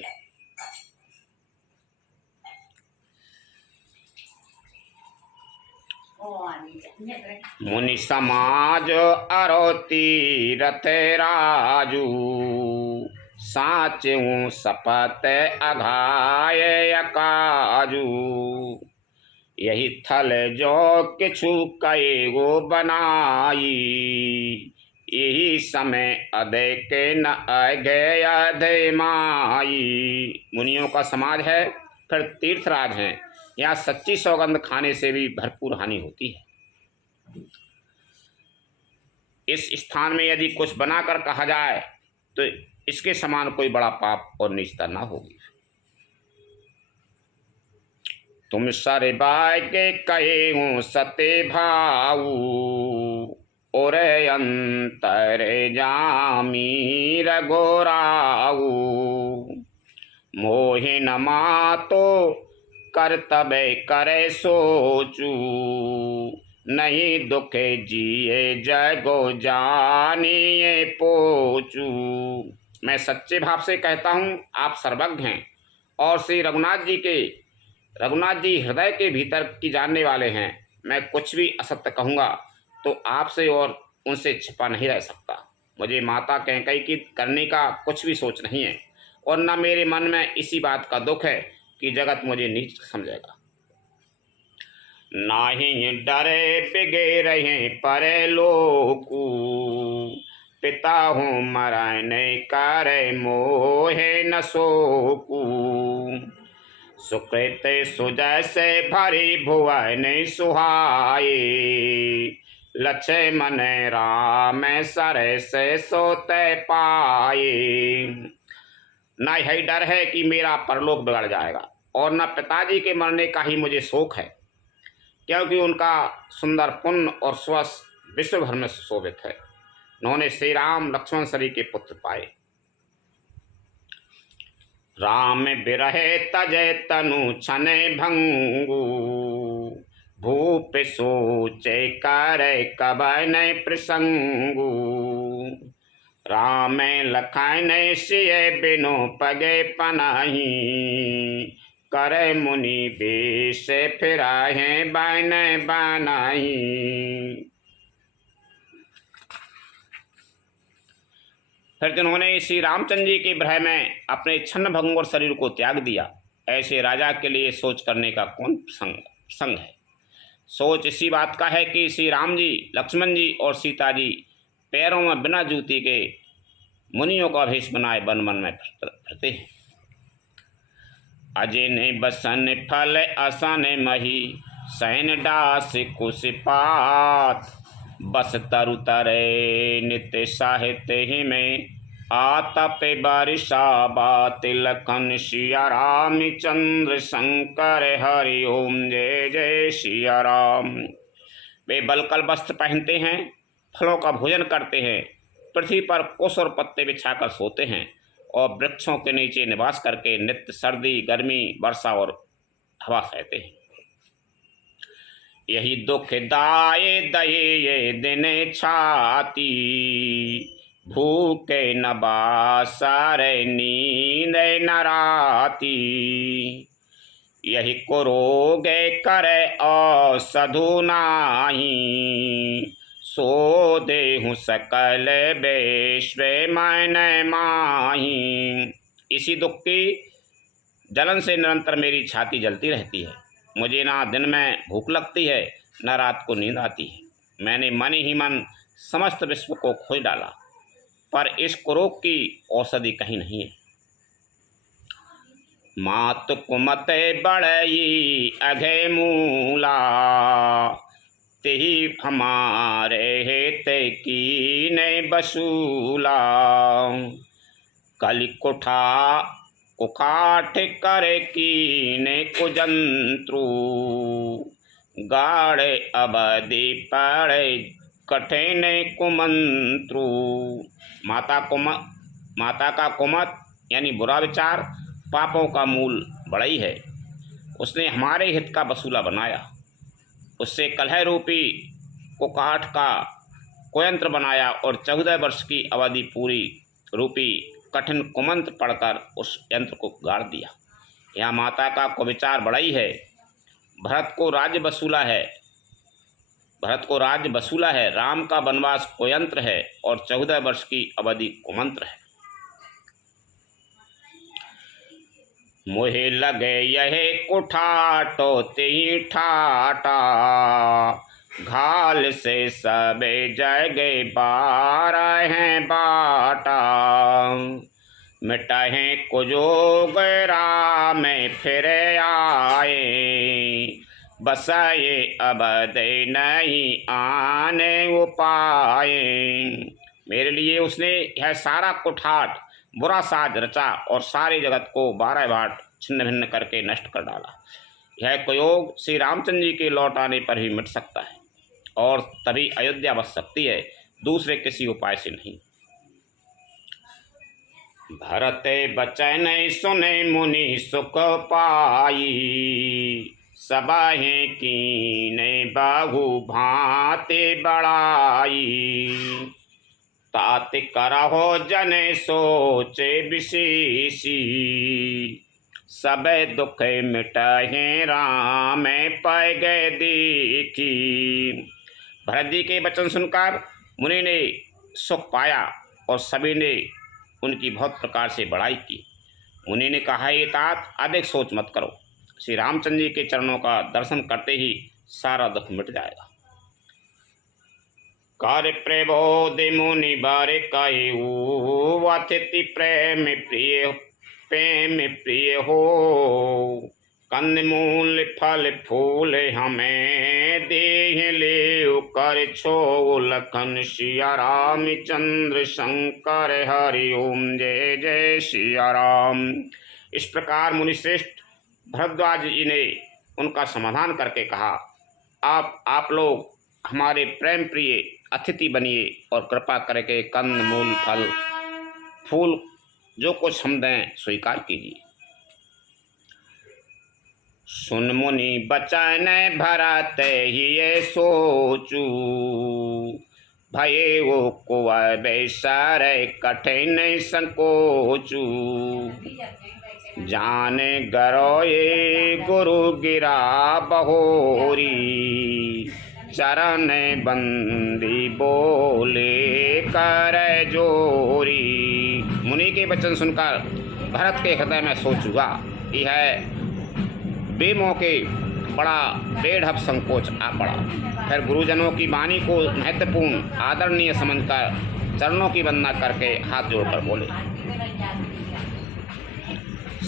मुनि समाज अरोती रथ राजू, साचूं सपत अघाय अकाजू। यही थल जो किछु कए गो बनाई, यही समय अदय के न अगय अधय माई। मुनियों का समाज है, फिर तीर्थराज हैं, यहाँ सच्ची सौगंध खाने से भी भरपूर हानि होती है। इस स्थान में यदि कुछ बनाकर कहा जाए तो इसके समान कोई बड़ा पाप और नीचता ना होगी। तुम सरे बाय के कहे हूँ सते भाऊ, और अंतर जामी रघोराऊ। मोहि न मातो कर्तव्य करे सोचू, नहीं दुखे जिए जगो जानिए पोचू। मैं सच्चे भाव से कहता हूँ, आप सर्वज्ञ हैं और श्री रघुनाथ जी हृदय के भीतर की जानने वाले हैं। मैं कुछ भी असत्य कहूँगा तो आपसे और उनसे छिपा नहीं रह सकता। मुझे माता कैकेयी की करने का कुछ भी सोच नहीं है, और न मेरे मन में इसी बात का दुख है कि जगत मुझे नीच समझेगा। नाही डरे बिगे रहे परे लोकू, पिता हूँ मरने करे मोहे न सोकू। सुकृत सुजय से भरी भुवन सुहाए, लक्ष्मण राम सर से सोते पाए। न यही डर है कि मेरा परलोक बिगड़ जाएगा और न पिताजी के मरने का ही मुझे शोक है, क्योंकि उनका सुंदर पुण्य और स्वस विश्व भर में सुशोभित है। उन्होंने श्री राम लक्ष्मण सरी के पुत्र पाए। राम बिरहे तजे तनु छने भंगु, भूप सोचे करे कबय न प्रसंगु। राम लखन सिय बिनु पगे पनाही, करे मुनि बेश फिराहे बन बनाही। फिर जिन्होंने श्री रामचंद्र जी के भय में अपने छन्न भंगुर शरीर को त्याग दिया, ऐसे राजा के लिए सोच करने का कौन संग है। सोच इसी बात का है कि श्री राम जी, लक्ष्मण जी और सीता जी पैरों में बिना जूती के मुनियों का भेष बनाए वन वन में फिरते हैं। अजय ने बसन फल असन मही, सैन दास कुशपात। बस तरु तरे नित्य साहित्य ही में, आतप बारिशा बात लखन सिया राम चंद्र शंकर हरि ओम जय जय सिया राम। वे बलकल वस्त्र पहनते हैं, फलों का भोजन करते हैं, पृथ्वी पर कोस और पत्ते बिछाकर सोते हैं और वृक्षों के नीचे निवास करके नित्य सर्दी गर्मी वर्षा और हवा सहते हैं। यही दुख दाए दये ये दिन छाती, भूखे न बासारे नींद न राती। यही कुरोगे करे औषधु नाही, सो देहु सकल विश्व मन माही। इसी दुख की जलन से निरंतर मेरी छाती जलती रहती है। मुझे ना दिन में भूख लगती है न रात को नींद आती है। मैंने मन ही मन समस्त विश्व को खोज डाला, पर इस कुरोग की औषधि कहीं नहीं है। मात कुमत बड़ई अघे मूला, तेही हमारे हेते की ने बसूला। कलि कुठा कुखाठ करे कीने कुजंत्रु, गाढ़े अबधि पड़े कठिन कुमंत्रु। माता का कुमत यानी बुरा विचार पापों का मूल बड़ई है। उसने हमारे हित का वसूला बनाया, उससे कलह रूपी कुकाठ का कुयंत्र बनाया और 14 वर्ष की अवधि पूरी रूपी कठिन कुमंत्र पढ़कर उस यंत्र को गाड़ दिया। यह माता का कुविचार बड़ाई है। भरत को राज्य वसूला है। राम का वनवास कुयंत्र है और 14 वर्ष की अवधि कुमंत्र है। मोहे लगे यह कुठाटो तेई ठाटा, घाल से सबे जगे बारह हैं बाटा। मिटाहे कुजोग राम फिर आए, बसाए अबद नहीं आने उपाए। मेरे लिए उसने यह सारा कुठाट बुरा साज रचा और सारे जगत को 12 बार छिन्न भिन्न करके नष्ट कर डाला। यह कुयोग श्री रामचंद्र जी के लौट आने पर ही मिट सकता है और तभी अयोध्या बस सकती है, दूसरे किसी उपाय से नहीं। भरत बचन सुने मुनि सुख पाई, सबाहें कीने बाहु भांति बड़ाई। तात करहो जन सोचे विशेषी, सब दुख मिटाहे राम पाए गए देखी। भरत जी के वचन सुनकर मुनि ने सुख पाया और सभी ने उनकी बहुत प्रकार से बड़ाई की। मुनि ने कहा, ये तात अधिक सोच मत करो, श्री रामचंद्र जी के चरणों का दर्शन करते ही सारा दुख मिट जाएगा। कार्य प्रबोध मुनि बारे कायु, अतिथि प्रेम प्रिय हो। कंद मूल फल फूल हमें देह ले कर छो लखन सिया रामचंद्र शंकर हरि ओम जय जय सिया राम। इस प्रकार मुनिश्रेष्ठ भरद्वाज जी ने उनका समाधान करके कहा, आप लोग हमारे प्रेम प्रिय अतिथि बनिए और कृपा करके कंद मूल फल फूल जो कुछ हम दें स्वीकार कीजिए। सुन मुनि बचन भरत ही ये सोचू, भये वो कुंवर बेसर कठिन संकोचू। जाने गरोए गुरु गिरा बहोरी, चरण बंदी बोले कर जोरी। मुनि के वचन सुनकर भरत के हृदय में सोच हुआ, यह बेमौके बड़ा बेढप संकोच आ पड़ा। फिर गुरुजनों की वाणी को महत्वपूर्ण आदरणीय समझकर चरणों की वंदना करके हाथ जोड़कर बोले,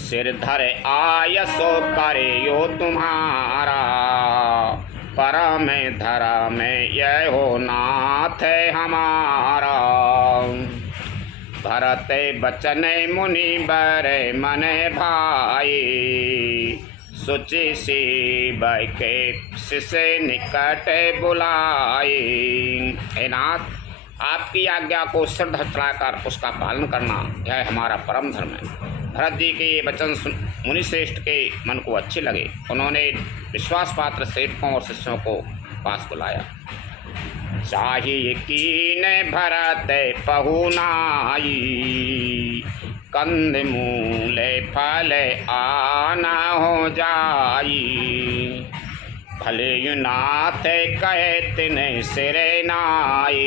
सिर धर आयसो करे यो तुम्हारा, परम धरा में यह हो नाथ हमारा। भरत बचन मुनि बर मन भाई, सोचे से बैके से निकट बुलाए। हे नाथ, आपकी आज्ञा को सिर धर चढ़ाकर उसका पालन करना यह हमारा परम धर्म है। भरत जी के ये वचन मुनिश्रेष्ठ के मन को अच्छे लगे। उन्होंने विश्वास पात्र सेवकों और शिष्यों को पास बुलाया। चाहिए कीन भरत पहुनाई, कंद मूल फल आना हो जाई। भले युनाथ कहत नहीं सिरे नाई,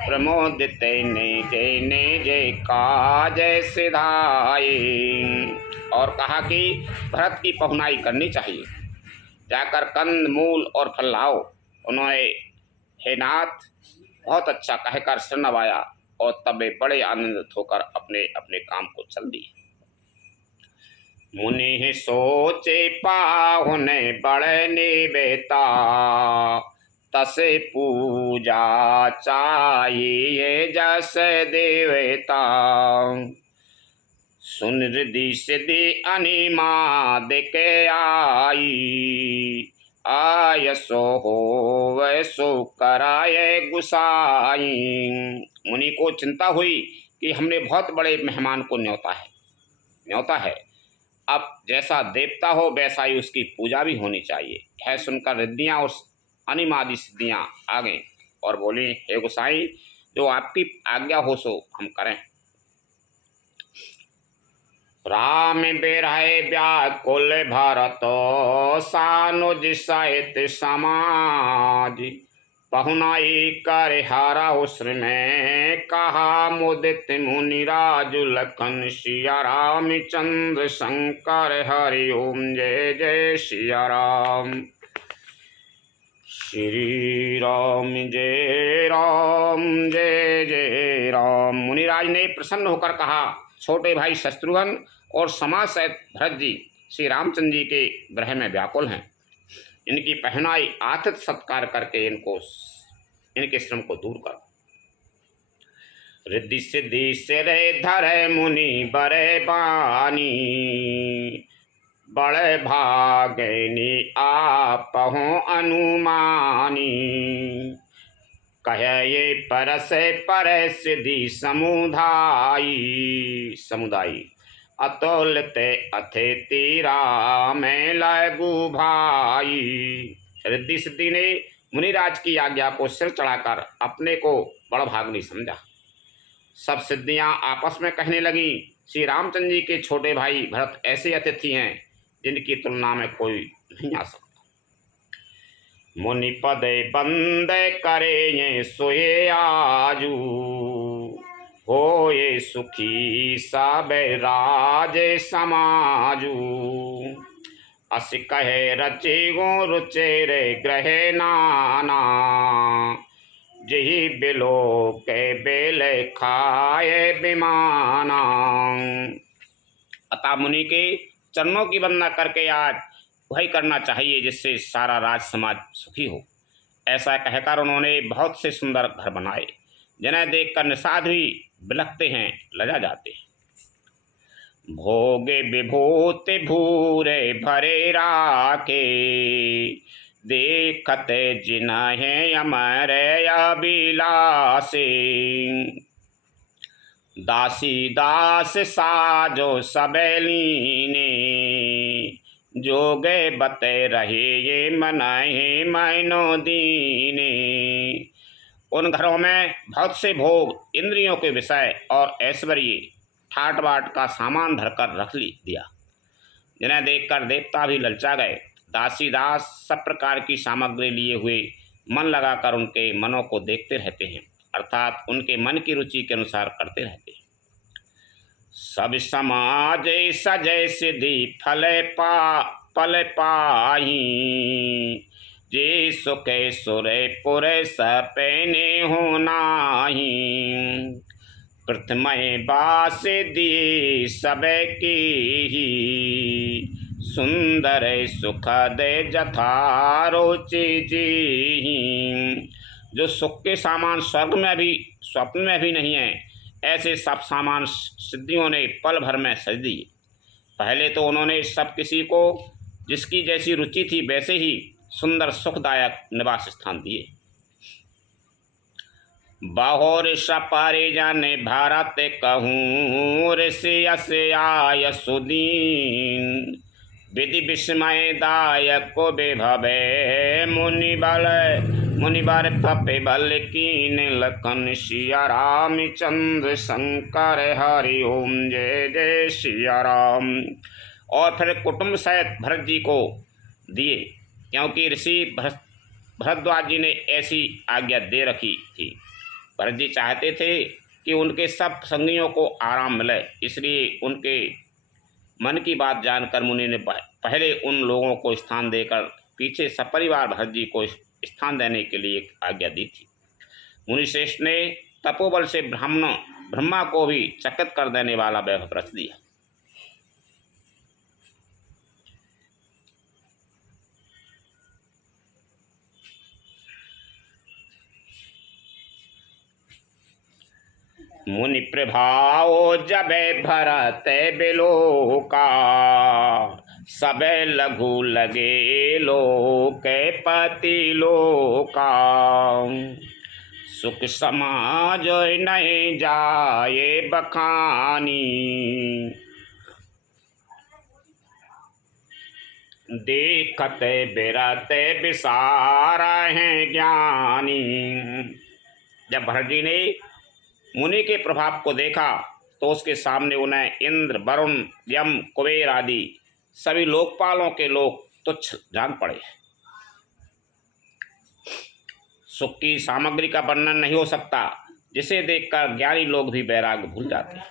प्रमोद तेने जेने जय काज सिधाई। और कहा कि भरत की पहुनाई करनी चाहिए, जाकर कंद मूल और फल लाओ। उन्होंने हे नाथ बहुत अच्छा कहकर सिर नवाया और तब वे बड़े आनंदित होकर अपने अपने काम को चल दिए। मुनि सोचे पाहुने बड़े निवेता, तसे पूजा चाहिए जस देवता। सुन रिधि सिद्धि अनिमा देके आई, आयसो हो वैसो कराए गुसाई। मुनि को चिंता हुई कि हमने बहुत बड़े मेहमान को न्योता है, अब जैसा देवता हो वैसा ही उसकी पूजा भी होनी चाहिए। है सुनकर रिद्धियाँ और अनिमादि सिद्धियाँ आ गईं और बोली, हे गुसाई, जो आपकी आज्ञा हो सो हम करें। राम बिरहे व्याकुल भरत, सानुज सहित समाज। पहुनाई कर हारा उसर में, कहा मुदित मुनिराज लखन सिया रामचंद्र शंकर हरि ओम जय जय सिया राम। श्री राम जय जय राम। मुनिराज ने प्रसन्न होकर कहा, छोटे भाई शत्रुघ्न और समाज सहित भरत जी श्री रामचंद्र जी के ग्रह में व्याकुल हैं। इनकी पहनाई आतिथ्य सत्कार करके इनके श्रम को दूर करो। रिद्धि सिद्धि सिरे धरे मुनि बरे बानी, बड़े भागनी आप हो अनुमानी। कहे ये परस पर सिद्धि समुदायी, अतुलते अथे तीरा में लगू भाई। रिद्धि सिद्धि ने मुनिराज की आज्ञा को सिर चढ़ाकर अपने को बड़भाग्नी समझा। सब सिद्धियां आपस में कहने लगी, श्री रामचंद्र जी के छोटे भाई भरत ऐसे अतिथि हैं जिनकी तुलना में कोई नहीं आ सकता। मुनि पदे बंदे करे ये सोए आजू, हो ये सुखी सब राज समाजू। अस कहे रचे गो रुचे रे ग्रहे नाना, जही बिलो के बेले खाए बिमाना। अतः मुनि के चरणों की वंदना करके आज वही करना चाहिए जिससे सारा राज समाज सुखी हो। ऐसा कहकर उन्होंने बहुत से सुंदर घर बनाए, जिन्हें देखकर निषाद भी बिलखते हैं, लजा जाते हैं। भोगे विभूति भूरे भरे राखे, देखते जिन्हें अमर अभिलाषे। दासी दास साजो सबेलीने, जोगे बते रहे ये मनाहे मैनो दीने। उन घरों में बहुत से भोग, इंद्रियों के विषय और ऐश्वर्य, ठाट बाट का सामान भरकर रख दिया, जिन्हें देखकर देवता भी ललचा गए। दासी दास सब प्रकार की सामग्री लिए हुए मन लगाकर उनके मनों को देखते रहते हैं, अर्थात उनके मन की रुचि के अनुसार करते रहते हैं। सब समाज सजय सिद्धि पल पाही, जे सुखे सुरे पुरे सपने हो नाही। प्रथमय बास दिए सब की ही, सुंदर सुखद जथा रुचि जी। जो सुख के सामान स्वर्ग में भी स्वप्न में भी नहीं है, ऐसे सब सामान सिद्धियों ने पल भर में सज दिए। पहले तो उन्होंने सब किसी को जिसकी जैसी रुचि थी वैसे ही सुंदर सुखदायक निवास स्थान दिए। बाहोर सपारे जाने भारत कहूँ, ऋषि आय सुदीन। विधि विस्मय दायक को बेभवे, मुनिबर पपे बल कीन लखन सिया राम चंद्र शंकर हरि ओम जय जय सिया राम। और फिर कुटुंब सहित भरत जी को दिए, क्योंकि ऋषि भरद्वाज जी ने ऐसी आज्ञा दे रखी थी। भरत जी चाहते थे कि उनके सब संगियों को आराम मिले, इसलिए उनके मन की बात जानकर मुनि ने पहले उन लोगों को स्थान देकर पीछे सपरिवार भरत जी को स्थान देने के लिए आज्ञा दी थी। मुनिश्रेष्ठ ने तपोबल से ब्रह्मा को भी चकित कर देने वाला वैभव रच दिया। मुनि प्रभाव जबे भरत बिलोका, सबे लघु लगे लोक पति लोका। सुख समाज नहीं जाए बखानी, देखते बिरते विसारा हैं ज्ञानी। जब भरत जी ने मुनि के प्रभाव को देखा तो उसके सामने उन्हें इंद्र, वरुण, यम, कुबेर आदि सभी लोकपालों के लोग तुच्छ जान पड़े। सुख की सामग्री का वर्णन नहीं हो सकता, जिसे देखकर ज्ञानी लोग भी वैराग्य भूल जाते हैं।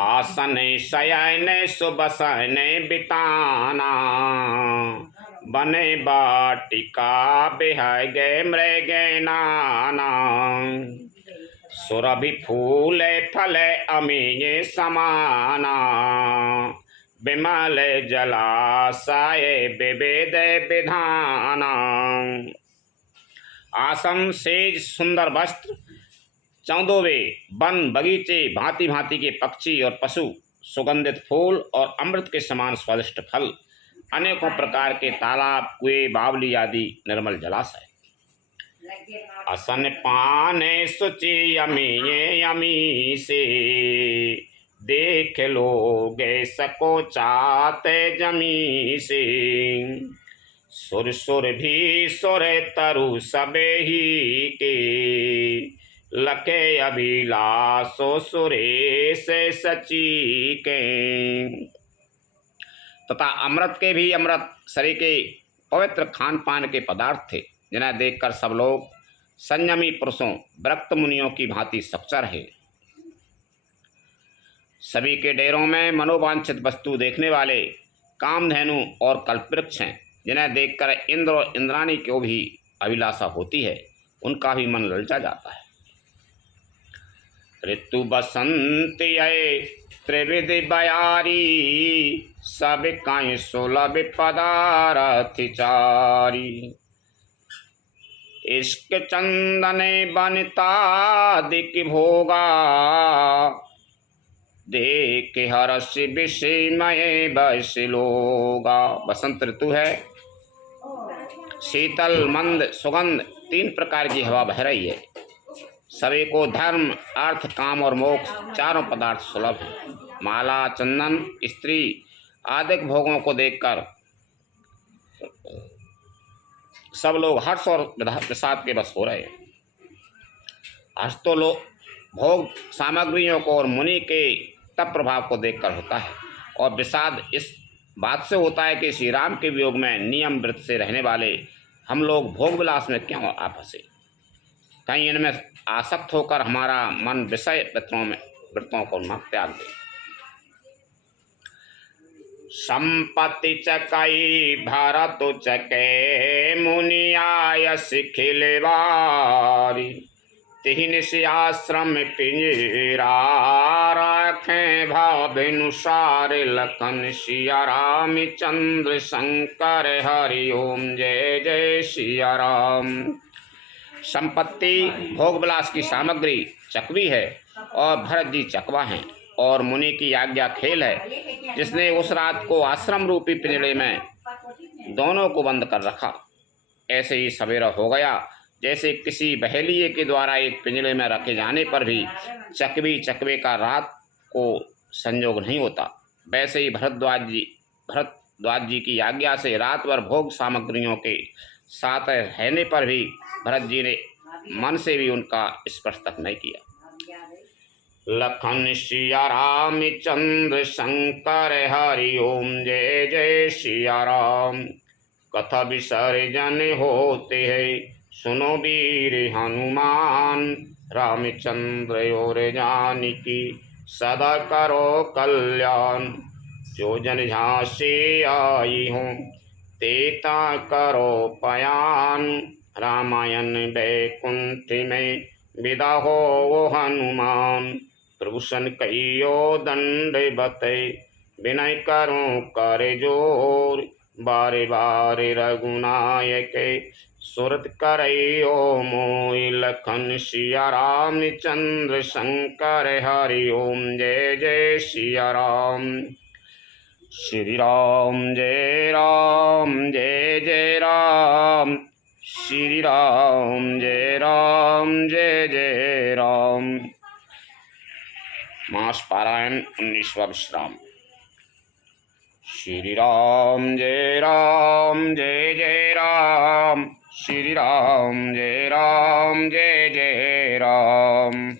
आसन शयन सुबसन बिताना, बने बाटिका बिहाय गए मृग नाना। सुरभि फूल फल अमीय समाना, विमल जलाशय विवेद विधाना। आसन, सेज, सुंदर वस्त्र, चौदोवे वन बगीचे, भांति भांति के पक्षी और पशु, सुगंधित फूल और अमृत के समान स्वादिष्ट फल, अनेकों प्रकार के तालाब, कुएं, बावली आदि निर्मल जलाशय। असन पान सुचि यमी से, देख लोगे सको चाते जमी से। सुर सुर भी सुर तरु सबे ही के, लखे अभिलाषो सुरेश सची के। तथा अमृत के भी अमृत शरीर के पवित्र खान पान के पदार्थ थे, जिन्हें देखकर सब लोग संयमी पुरुषों, व्रत मुनियों की भांति सच्चा रहे। सभी के डेरों में मनोवांछित वस्तु देखने वाले कामधेनु और कल्पवृक्ष हैं, जिन्हें देखकर इंद्र और इंद्राणी को भी अभिलाषा होती है, उनका भी मन ललचा जाता है। ऋतु बसंत आए त्रिविधि बयारी, सब कहीं सुलभ पदारथ चारी। इश्क चंदन बनता दिक भोगा, देख हर्ष विषमय बस लोगा। बसंत ऋतु है, शीतल मंद सुगंध 3 प्रकार की हवा बह रही है। सभी को धर्म अर्थ काम और मोक्ष चारों पदार्थ सुलभ हैं। माला चंदन स्त्री आदि भोगों को देखकर सब लोग हर्ष और प्रसाद के बस हो रहे हैं। हर्ष तो लोग भोग सामग्रियों को और मुनि के तप प्रभाव को देखकर होता है, और विषाद इस बात से होता है कि श्री राम के वियोग में नियम व्रत से रहने वाले हम लोग भोग विलास में क्यों आ फंसे। कहीं इनमें आसक्त होकर हमारा मन विषय वृत्तों को न त्याग दे। संपत्ति चकई भरत चके, मुनि आयस खिलवारी। तिहिन से आश्रम पिंजरा, रखें भावानुसार। लखन सिया राम चंद्र शंकर, हरि ओम जय जय सिया राम। संपत्ति भोग विलास की सामग्री चकवी है और भरत जी चकवा हैं, और मुनि की आज्ञा खेल है, जिसने उस रात को आश्रम रूपी पिंजड़े में दोनों को बंद कर रखा। ऐसे ही सवेरा हो गया। जैसे किसी बहेलिए के द्वारा एक पिंजड़े में रखे जाने पर भी चकवे का रात को संयोग नहीं होता, वैसे ही भरद्वाज जी की आज्ञा से रात भर भोग सामग्रियों के साथ रहने पर भी भरत जी ने मन से भी उनका स्पर्श तक नहीं किया। लखन सिया राम चंद्र शंकर, हरि ओम जय जय सिया राम। कथा विसर्जन होते हैं, सुनो वीर हनुमान। रामचंद्र और जानकी सदा करो कल्याण। जो जन झांसी आई हूँ, तेता करो पयान। रामायण वैकुंठ में विदा हो वो हनुमान। प्रभु सन कहियो दंड बते, विनय करूं कर जोर। बारे बारे रघुनायक, सुरत करयो मोहि। लखन सिया राम चंद्र शंकर, हरि ओम जय जय सिया राम। श्री राम जय जय राम। श्री राम जय जय राम। मास पारायण 19वां विश्राम। श्री राम जय जय राम। श्री राम जय जय राम।